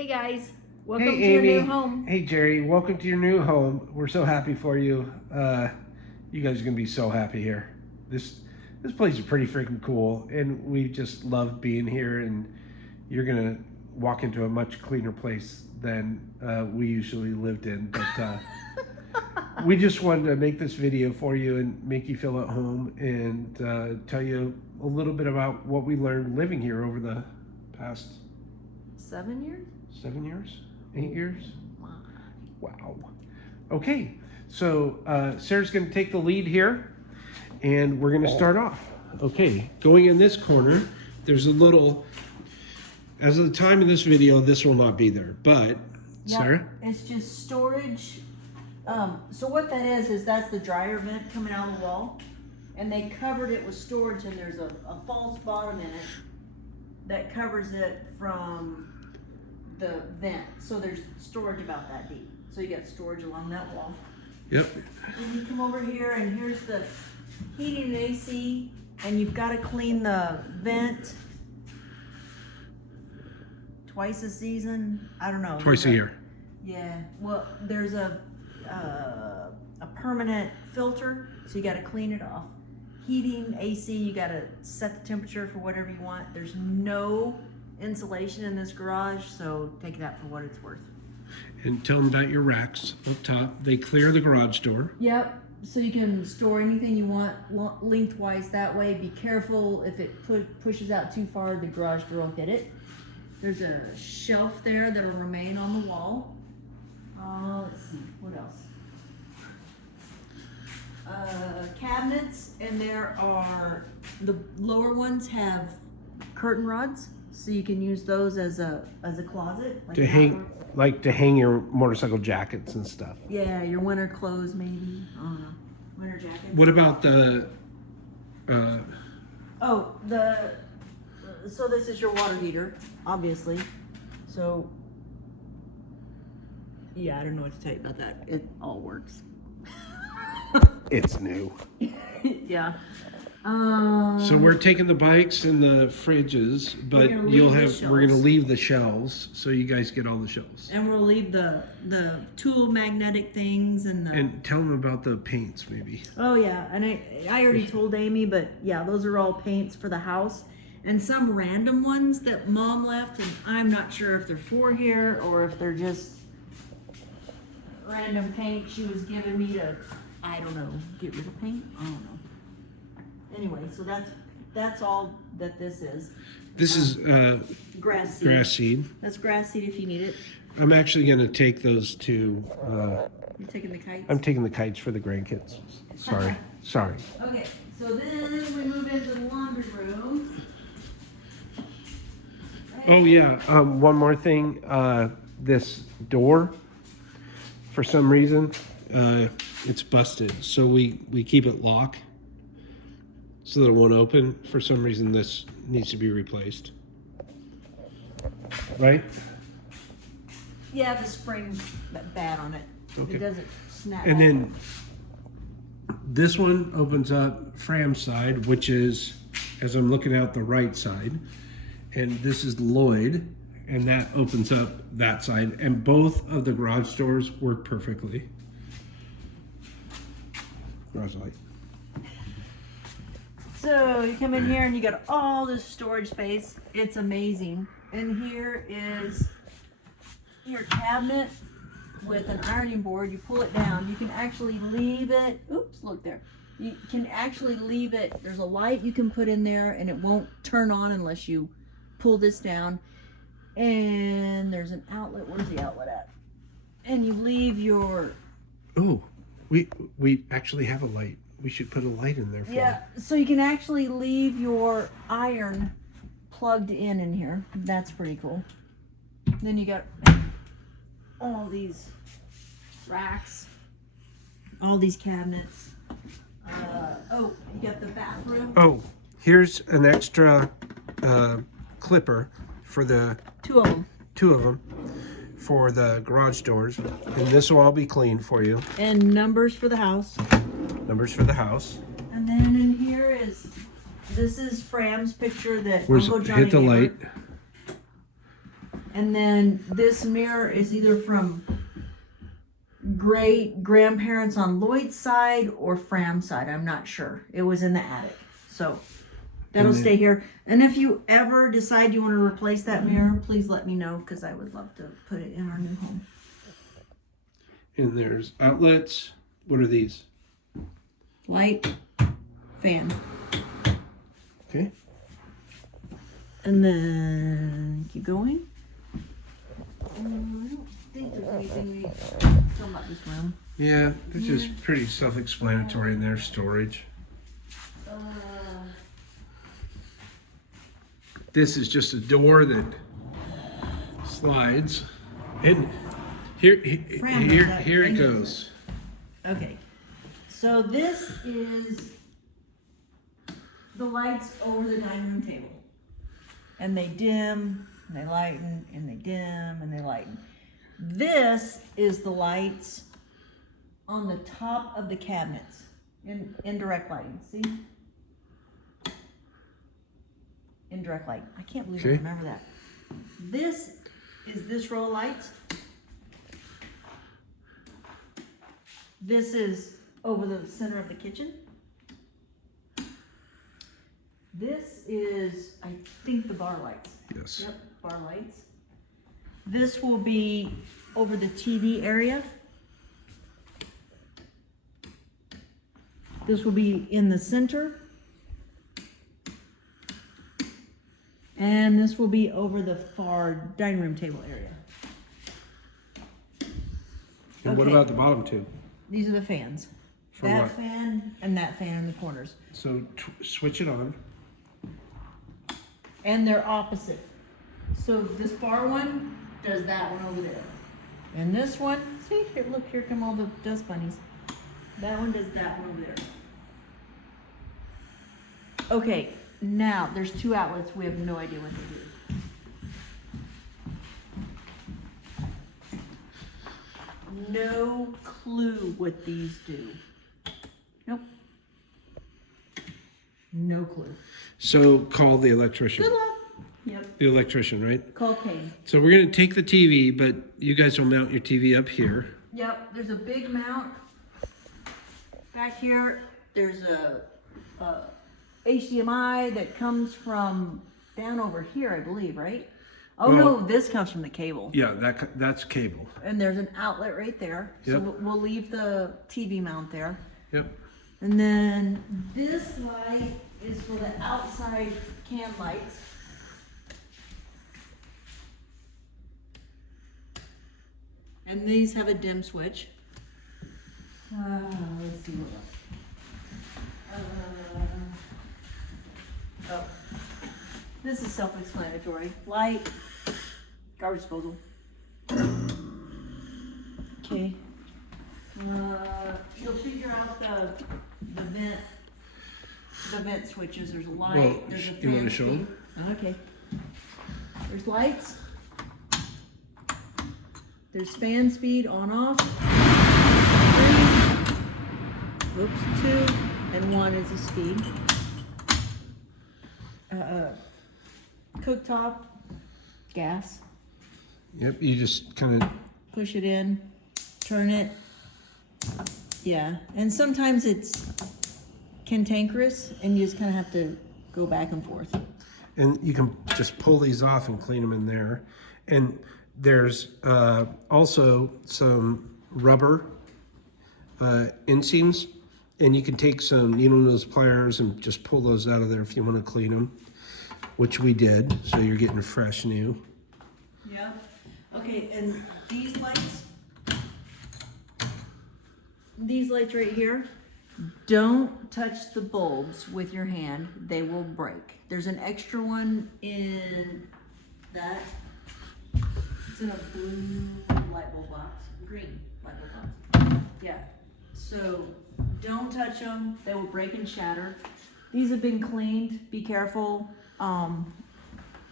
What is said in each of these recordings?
Hey guys, welcome Hey, to your Amy. new home. Hey, Jerry. Welcome to your new home. We're so happy for you. You guys are gonna be so happy here. This place is pretty freaking cool, and we just love being here. And you're gonna walk into a much cleaner place than we usually lived in. But we just wanted to make this video for you and make you feel at home, and tell you a little bit about what we learned living here over the past 7 years? 7 years, 8 years. Wow. Okay, so Sarah's going to take the lead here, and we're going to start off. Okay, going in this corner, there's a little, as of the time of this video, this will not be there, but Sarah? It's just storage. So what that is that's the dryer vent coming out of the wall. And they covered it with storage, and there's a false bottom in it that covers it from the vent. So there's storage about that deep. So you got storage along that wall. Yep. And you come over here, and here's the heating and AC, and you've got to clean the vent twice a season. I don't know. Twice a year. Yeah. Well, there's a permanent filter, so you got to clean it off. Heating, AC, you got to set the temperature for whatever you want. There's no insulation in this garage, so take that for what it's worth. And tell them about your racks up top. They clear the garage door. Yep. So you can store anything you want lengthwise that way. Be careful if it pushes out too far, the garage door will hit it. There's a shelf there that'll remain on the wall. Let's see, what else? Cabinets, and there are, the lower ones have curtain rods, so you can use those as a closet. Like To hang your motorcycle jackets and stuff. Yeah, your winter clothes maybe. I don't know. Winter jackets. What about the So this is your water heater, obviously. So yeah, I don't know what to tell you about that. It all works. It's new. Yeah. So we're taking the bikes and the fridges, but we're gonna leave the shelves, so you guys get all the shelves. And we'll leave the tool magnetic things and the. And tell them about the paints, maybe. Oh yeah, and I already told Amy, but yeah, those are all paints for the house, and some random ones that Mom left, and I'm not sure if they're for here or if they're just random paint she was giving me to, I don't know, get rid of paint. I don't know. Anyway, so that's all that this is. This is Grass seed. grass seed. That's grass seed if you need it. I'm actually going to take those to. You're taking the kites? I'm taking the kites for the grandkids. Sorry. Okay, so then we move into the laundry room. Oh yeah. One more thing. This door, for some reason, it's busted. So we keep it locked, so that it won't open. For some reason, this needs to be replaced. Right? Yeah, the spring's bad on it. Okay. It doesn't snap. And back. then this one opens up Fram's side, which is, as I'm looking out, the right side. And this is Lloyd, and that opens up that side. And both of the garage doors work perfectly. Garage light. So you come in here and you got all this storage space. It's amazing. And here is your cabinet with an ironing board. You pull it down. You can actually leave it. Oops, look there. You can actually leave it. There's a light you can put in there and it won't turn on unless you pull this down. And there's an outlet. Where's the outlet at? And you leave your... Oh, we actually have a light. We should put a light in there for Yeah, so you can actually leave your iron plugged in here. That's pretty cool. Then you got all these racks, all these cabinets. You got the bathroom. Oh, here's an extra clipper for the Two of them. For the garage doors, and this will all be cleaned for you. And numbers for the house. Numbers for the house. And then in here this is Fram's picture that Where's Uncle Johnny hit the gave her. light? And then this mirror is either from great grandparents on Lloyd's side or Fram's side. I'm not sure. It was in the attic. So that'll stay here. And if you ever decide you want to replace that mirror, please let me know because I would love to put it in our new home. And there's outlets. What are these? Light, fan. Okay. And then keep going. I don't think there's anything we talk about this room. Yeah, it's just pretty self-explanatory in their storage. This is just a door that slides, and here it goes. Okay, so this is the lights over the dining room table, and they dim, and they lighten, and they dim, and they lighten. This is the lights on the top of the cabinets in indirect lighting. See? Indirect light. I can't believe I remember that. This is this row of lights. This is over the center of the kitchen. This is, I think, the bar lights. Yes. Yep, bar lights. This will be over the TV area. This will be in the center. And this will be over the far dining room table area. And what about the bottom two? These are the fans. For that what? fan and that fan in the corners. So switch it on. And they're opposite. So this far one does that one over there. And this one, see, here, look, here come all the dust bunnies. That one does that one over there. Okay, now there's two outlets. We have no idea what they do. No clue what these do. Nope. No clue. So call the electrician. Good luck. Yep. The electrician, right? Call Kane. So we're gonna take the TV, but you guys will mount your TV up here. Yep, there's a big mount. Back here, there's a HDMI that comes from down over here, I believe, right? Oh Well, no, this comes from the cable. Yeah, that's cable. And there's an outlet right there. So Yep. we'll leave the TV mount there. Yep. And then this light is for the outside can lights. And these have a dim switch. Let's see what else. Oh, this is self-explanatory. Light, garbage disposal. Okay. You'll figure out the vent switches. There's a light. Well, there's a you fan wanna show 'em? speed. Okay. There's lights. There's fan speed on off. 3. Oops, 2 and 1 is the speed. Cooktop, gas. Yep. You just kind of. Push it in, turn it. Yeah, and sometimes it's cantankerous, and you just kind of have to go back and forth. And you can just pull these off and clean them in there. And there's also some rubber inseams, and you can take some needle nose pliers and just pull those out of there if you want to clean them, which we did. So you're getting fresh new. Yeah. Okay, and these lights right here, don't touch the bulbs with your hand. They will break. There's an extra one in that. It's in a blue light bulb box, green light bulb box. Yeah. So don't touch them. They will break and shatter. These have been cleaned. Be careful.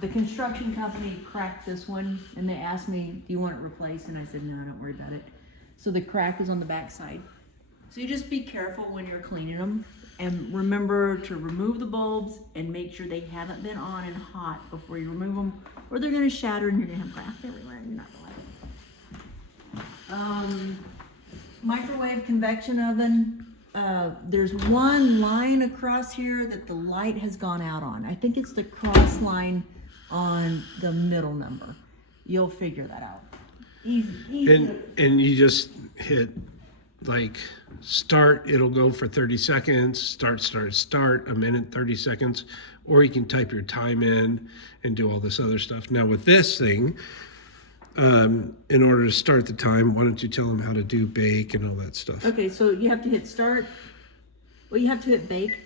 The construction company cracked this one, and they asked me, do you want it replaced? And I said, no, don't worry about it. So the crack is on the back side. So you just be careful when you're cleaning them. And remember to remove the bulbs and make sure they haven't been on and hot before you remove them, or they're gonna shatter and you're gonna have glass everywhere and you're not gonna like it. Microwave convection oven. There's one line across here that the light has gone out on. I think it's the cross line on the middle number. You'll figure that out. Easy. And you just hit like start, it'll go for 30 seconds, start, a minute, 30 seconds, or you can type your time in and do all this other stuff. Now with this thing, in order to start the time, why don't you tell them how to do bake and all that stuff? Okay, so you have to hit start. Well, you have to hit bake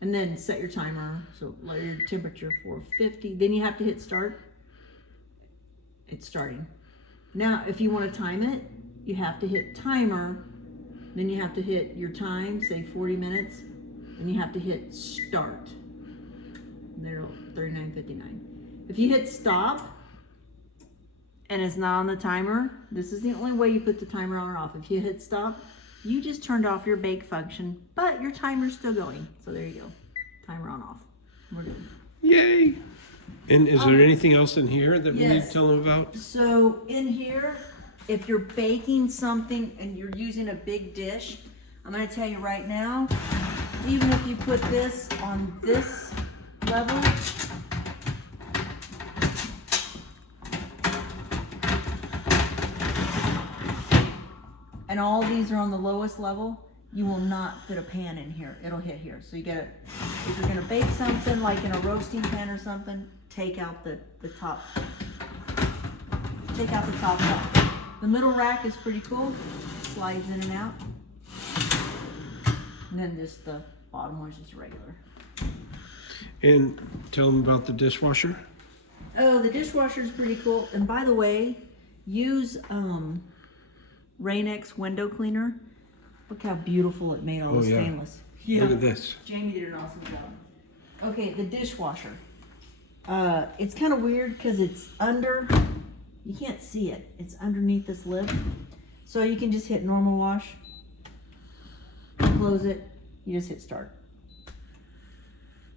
and then set your timer. So lower your temperature 450. Then you have to hit start. It's starting. Now, if you want to time it, you have to hit timer. Then you have to hit your time, say 40 minutes. And you have to hit start. There, 39:59. If you hit stop and it's not on the timer, this is the only way you put the timer on or off. If you hit stop, you just turned off your bake function, but your timer's still going. So there you go. Timer on off. We're good. Yay! And is there anything else in here that we need Yes. to tell them about? So in here, if you're baking something and you're using a big dish, I'm gonna tell you right now, even if you put this on this level, and all these are on the lowest level, you will not fit a pan in here. It'll hit here. So you gotta, if you're gonna bake something like in a roasting pan or something, take out the top. Take out the top one. The middle rack is pretty cool. Slides in and out. And then just the bottom one's just regular. And tell them about the dishwasher. Oh, the dishwasher is pretty cool. And by the way, use Rain-X window cleaner. Look how beautiful it made all the stainless. Look at this. Jamie did an awesome job. Okay, the dishwasher. It's kind of weird because it's under, you can't see it. It's underneath this lid. So you can just hit normal wash, close it, you just hit start.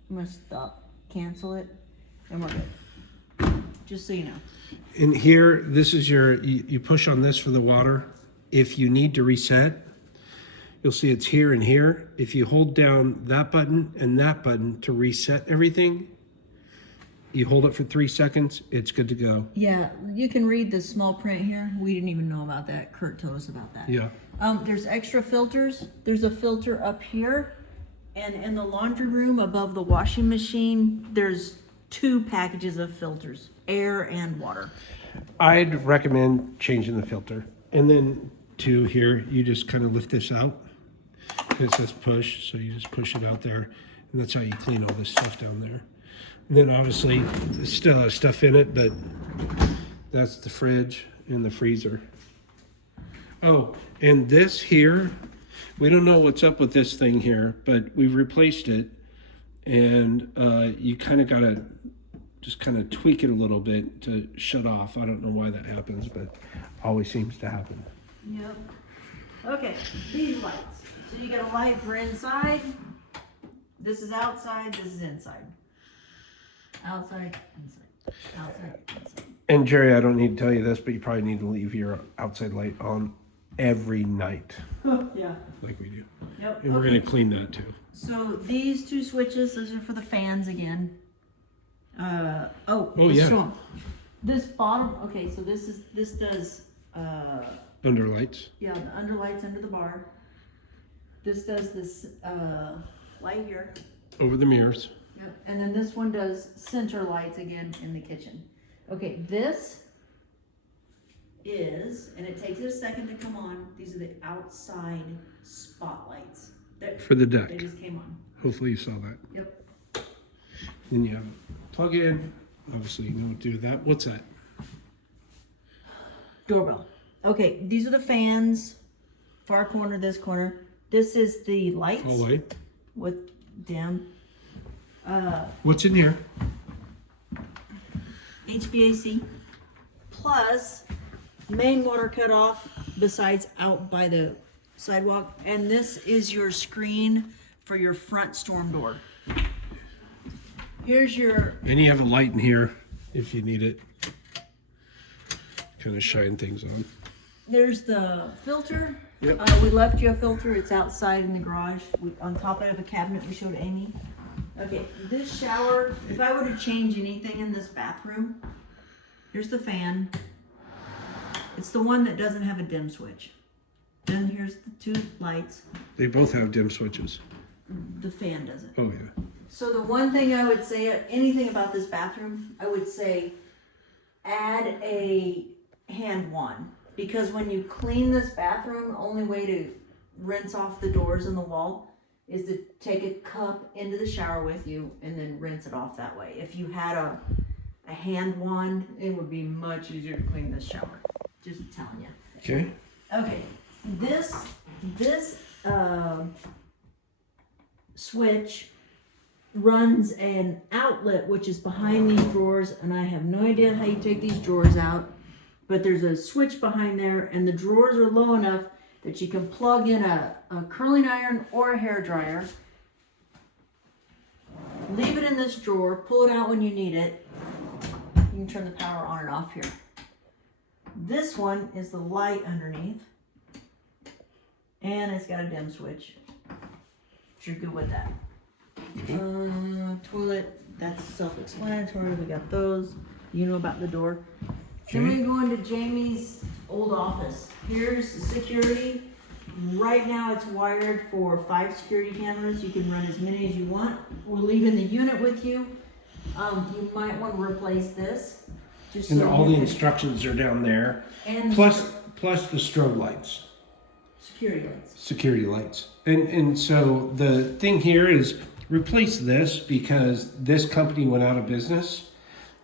I'm gonna stop, cancel it, and we're good. Just so you know. In here, this is you push on this for the water. If you need to reset, you'll see it's here and here. If you hold down that button and that button to reset everything, you hold it for 3 seconds, it's good to go. Yeah, you can read the small print here. We didn't even know about that. Kurt told us about that. Yeah. There's extra filters. There's a filter up here. And in the laundry room above the washing machine, there's 2 packages of filters, air and water. I'd recommend changing the filter. And then to here, you just kind of lift this out. It says push, so you just push it out there. And that's how you clean all this stuff down there. And then obviously, there's still has stuff in it, but that's the fridge and the freezer. Oh, and this here, we don't know what's up with this thing here, but we've replaced it. And you kind of got to just kind of tweak it a little bit to shut off. I don't know why that happens, but always seems to happen. Yep. Okay, these lights. So you got a light for inside. This is outside, this is inside. Outside, inside. Outside, inside. And Jerry, I don't need to tell you this, but you probably need to leave your outside light on every night. Yeah. Like we do. Yep. And we're Okay. going to clean that too. So these 2 switches, those are for the fans again. Oh, let's yeah. show 'em. This bottom, okay, so this does, Under lights. yeah, the under lights under the bar. This does this, light here. Over the mirrors. Yep. And then this one does center lights again in the kitchen. Okay, this is, and it takes it a second to come on, these are the outside spotlights. For the deck. They just came on. Hopefully you saw that. Yep. Then you have a plug in. Obviously you know what to do with that. What's that? Doorbell. Okay, these are the fans. Far corner, this corner. This is the lights Hallway. with dim. What's in here? HVAC plus main water cutoff besides out by the sidewalk. And this is your screen for your front storm door. Here's your, And you have a light in here if you need it. Kind of shine things on. there's the filter. Yep. We left you a filter. It's outside in the garage. On top of a cabinet we showed Amy. Okay, this shower, if I were to change anything in this bathroom, here's the fan. It's the one that doesn't have a dim switch. Then here's the two lights. They both have dim switches. The fan doesn't. Oh yeah. So the one thing I would say, anything about this bathroom, I would say add a hand wand. Because when you clean this bathroom, the only way to rinse off the doors and the wall is to take a cup into the shower with you and then rinse it off that way. If you had a hand wand, it would be much easier to clean this shower. Just telling you. Okay. Okay, this switch runs an outlet which is behind these drawers, and I have no idea how you take these drawers out, but there's a switch behind there, and the drawers are low enough that you can plug in a curling iron or a hair dryer, leave it in this drawer, pull it out when you need it. You can turn the power on and off here. This one is the light underneath, and it's got a dim switch. You're good with that. Toilet, that's self-explanatory. We got those. You know about the door. Okay. Then we go into Jamie's old office. Here's the security. Right now it's wired for 5 security cameras. You can run as many as you want. We're leaving the unit with you. You might want to replace this. Just And so all you the can- instructions are down there. and Plus the strobe lights. security lights. Security lights. And so the thing here is replace this because this company went out of business.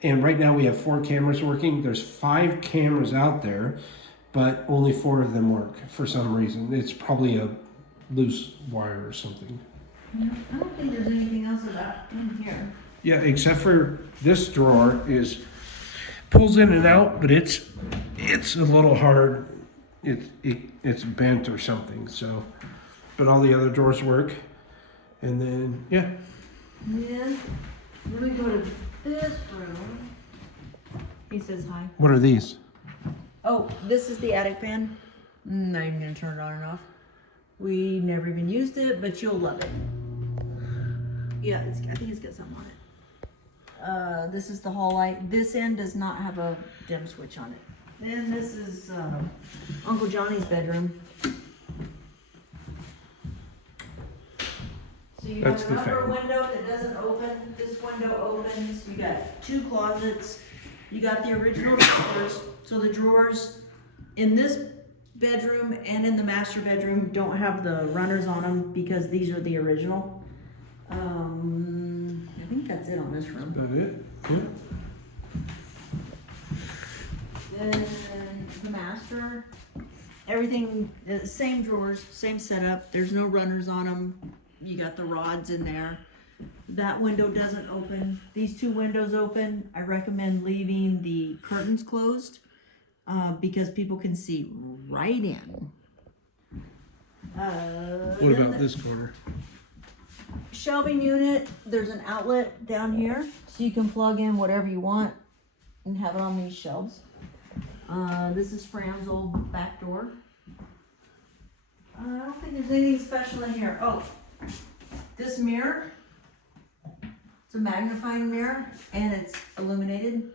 And right now we have 4 cameras working. There's 5 cameras out there, but only 4 of them work for some reason. It's probably a loose wire or something. I don't think there's anything else about in here. Yeah, except for this drawer is pulls in and out, but it's a little hard. It's bent or something. So, but all the other drawers work. And then yeah. Then we go to this room. He says hi. What are these? Oh, this is the attic fan. Not even gonna turn it on and off. We never even used it, but you'll love it. Yeah, I think it's got something on it. This is the hall light. This end does not have a dim switch on it. Then this is Uncle Johnny's bedroom. So you That's have the an upper fan. window that doesn't open. This window opens. You got 2 closets. You got the original drawers. So the drawers in this bedroom and in the master bedroom don't have the runners on them because these are the original. I think that's it on this room. That it? Yeah. Then the master, everything, same drawers, same setup. There's no runners on them. You got the rods in there. That window doesn't open. These 2 windows open. I recommend leaving the curtains closed because people can see right in. What about this corner? Shelving unit, there's an outlet down here, so you can plug in whatever you want and have it on these shelves. This is Fram's old back door. I don't think there's anything special in here. Oh, this mirror, it's a magnifying mirror and it's illuminated.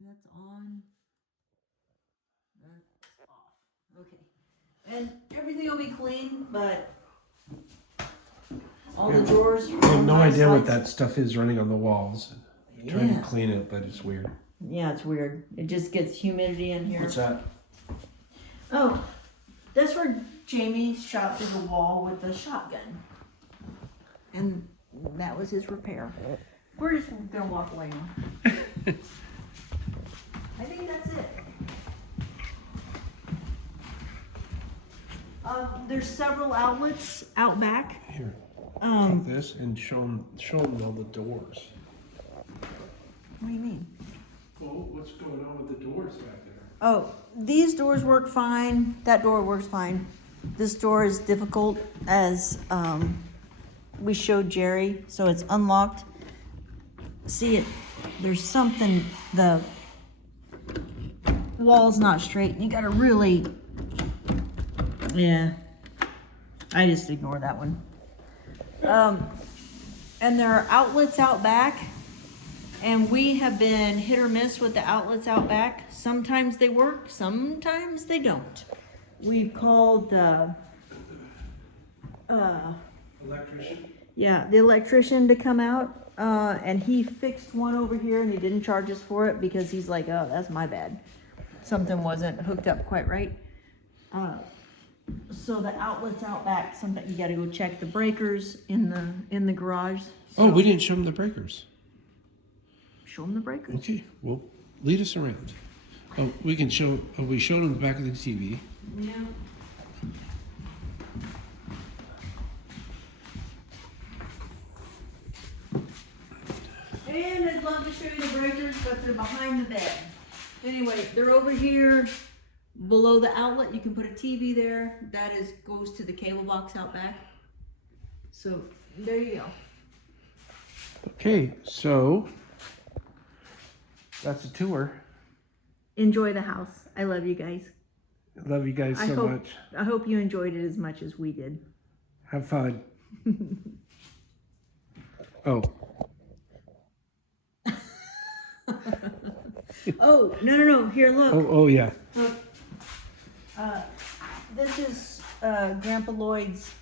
That's on. That's off. Okay. And everything will be clean, but all the drawers. I have no nice idea what lights. that stuff is running on the walls. I'm trying to Yeah. clean it, but it's weird. Yeah, it's weird. It just gets humidity in here. What's that? Oh, that's where Jamie shot through the wall with the shotgun. And that was his repair. We're just gonna walk away now. I think that's it. There's several outlets out back. Here, Um, take this and show them all the doors. What do you mean? Well, what's going on with the doors back there? Oh, these doors work fine. That door works fine. This door is difficult as we showed Jerry, so it's unlocked. See it, there's something, the wall's not straight and you gotta really, yeah, I just ignore that one. And there are outlets out back, and we have been hit or miss with the outlets out back. Sometimes they work, sometimes they don't. We've called Electrician. yeah, the electrician to come out, and he fixed one over here and he didn't charge us for it because he's like, oh, that's my bad. Something wasn't hooked up quite right. So the outlets out back, sometimes you gotta go check the breakers in the garage. Oh, So we didn't show them the breakers. show them the breakers. Okay, well, lead us around. Oh, we can show. Oh, we showed them the back of the TV. Yeah. And I'd love to show you the breakers, but they're behind the bed. Anyway, they're over here below the outlet. You can put a TV there. That goes to the cable box out back. So there you go. Okay, so that's a tour. Enjoy the house. I love you guys. Love you guys so much. I hope you enjoyed it as much as we did. Have fun. Oh. Oh, no. Here, look. Oh, yeah. Look. This is Grandpa Lloyd's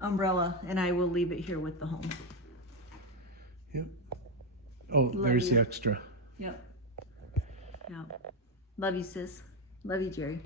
umbrella, and I will leave it here with the home. Yep. Oh, Love there's you. the extra. Yep. Love you, sis. Love you, Jerry.